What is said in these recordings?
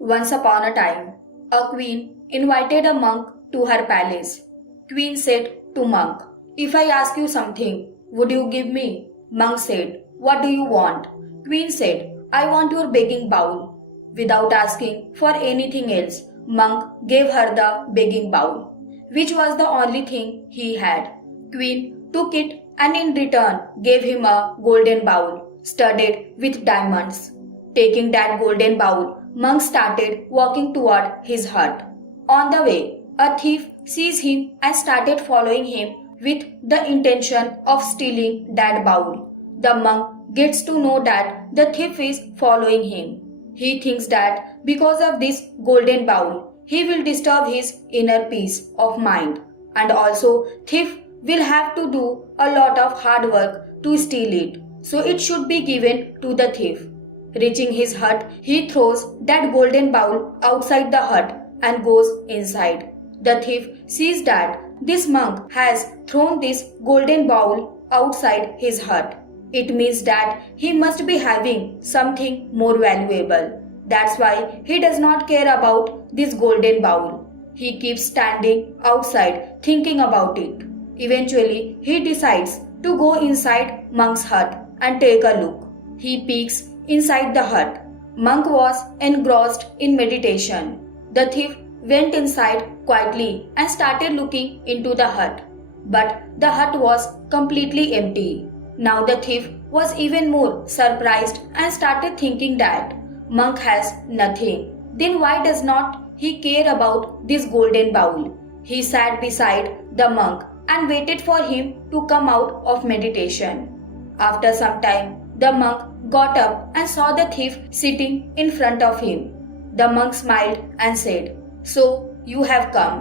Once upon a time, a queen invited a monk to her palace. Queen said to monk, "If I ask you something, would you give me?" Monk said, "What do you want?" Queen said, "I want your begging bowl." Without asking for anything else, monk gave her the begging bowl, which was the only thing he had. Queen took it and in return gave him a golden bowl studded with diamonds. Taking that golden bowl, monk started walking toward his hut. On the way, a thief sees him and started following him with the intention of stealing that bowl. The monk gets to know that the thief is following him. He thinks that because of this golden bowl, he will disturb his inner peace of mind, and also thief will have to do a lot of hard work to steal it, so it should be given to the thief. Reaching his hut, he throws that golden bowl outside the hut and goes inside. The thief sees that this monk has thrown this golden bowl outside his hut. It means that he must be having something more valuable. That's why he does not care about this golden bowl. He keeps standing outside thinking about it. Eventually, he decides to go inside monk's hut and take a look. He peeks inside the hut. Monk was engrossed in meditation. The thief went inside quietly and started looking into the hut. But the hut was completely empty. Now the thief was even more surprised and started thinking that monk has nothing. Then why does not he care about this golden bowl? He sat beside the monk and waited for him to come out of meditation. After some time, the monk got up and saw the thief sitting in front of him. The monk smiled and said, "So you have come."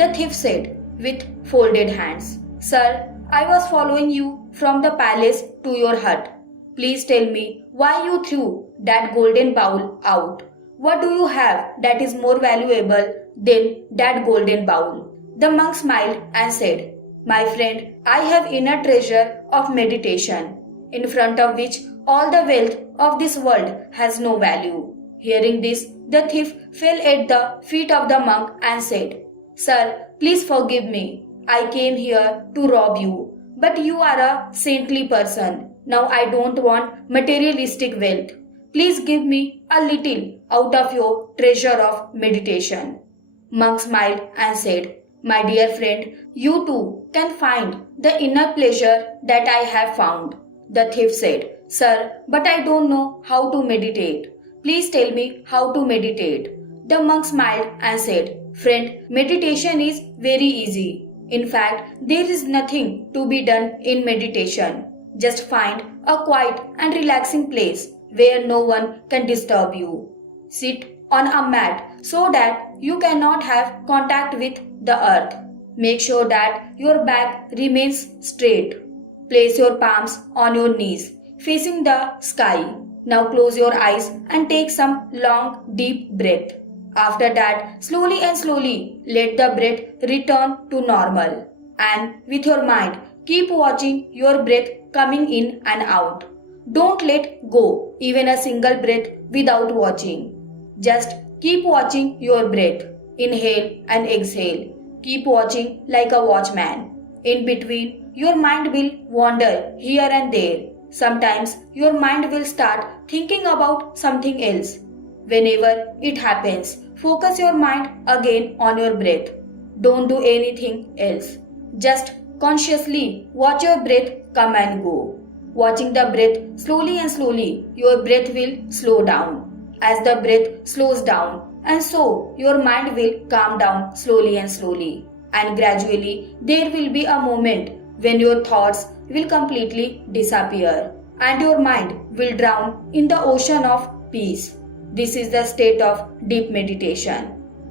The thief said with folded hands, "Sir, I was following you from the palace to your hut. Please tell me why you threw that golden bowl out. What do you have that is more valuable than that golden bowl?" The monk smiled and said, "My friend, I have inner treasure of meditation, in front of which all the wealth of this world has no value." Hearing this, the thief fell at the feet of the monk and said, "Sir, please forgive me. I came here to rob you, but you are a saintly person. Now I don't want materialistic wealth. Please give me a little out of your treasure of meditation." Monk smiled and said, "My dear friend, you too can find the inner pleasure that I have found." The thief said, "Sir, but I don't know how to meditate. Please tell me how to meditate." The monk smiled and said, "Friend, meditation is very easy. In fact, there is nothing to be done in meditation. Just find a quiet and relaxing place where no one can disturb you. Sit on a mat so that you cannot have contact with the earth. Make sure that your back remains straight. Place your palms on your knees, facing the sky. Now close your eyes and take some long, deep breath. After that, slowly let the breath return to normal. And with your mind, keep watching your breath coming in and out. Don't let go even a single breath without watching. Just keep watching your breath. Inhale and exhale. Keep watching like a watchman. In between, your mind will wander here and there. Sometimes your mind will start thinking about something else. Whenever it happens, focus your mind again on your breath. Don't do anything else. Just consciously watch your breath come and go. Watching the breath slowly, your breath will slow down. As the breath slows down, and so your mind will calm down slowly. And gradually, there will be a moment when your thoughts will completely disappear and your mind will drown in the ocean of peace. This is the state of deep meditation.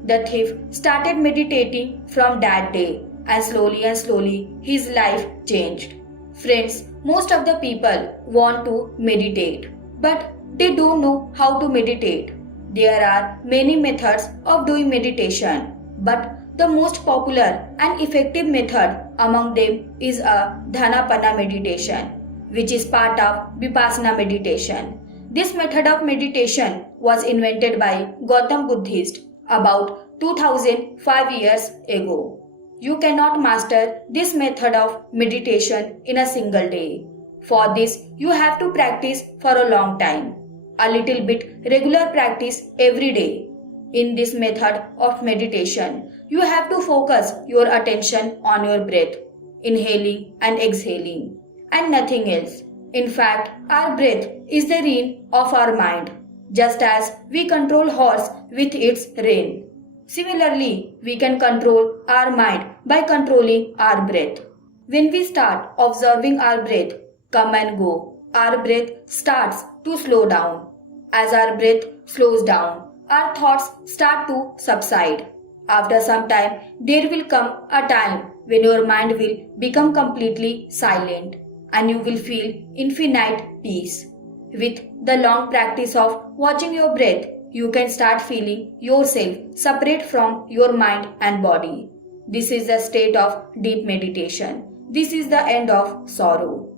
The thief started meditating from that day, and slowly his life changed. Friends, most of the people want to meditate, but they don't know how to meditate. There are many methods of doing meditation, but the most popular and effective method among them is a dhanapana meditation, which is part of vipassana meditation. This method of meditation was invented by Gautam Buddhist about 2005 years ago. You cannot master this method of meditation in a single day. For this, you have to practice for a long time. A little bit regular practice every day. In this method of meditation, you have to focus your attention on your breath, inhaling and exhaling, and nothing else. In fact, our breath is the rein of our mind, just as we control horse with its rein. Similarly, we can control our mind by controlling our breath. When we start observing our breath come and go, our breath starts to slow down. As our breath slows down, our thoughts start to subside. After some time, there will come a time when your mind will become completely silent and you will feel infinite peace. With the long practice of watching your breath, you can start feeling yourself separate from your mind and body. This is the state of deep meditation. This is the end of sorrow.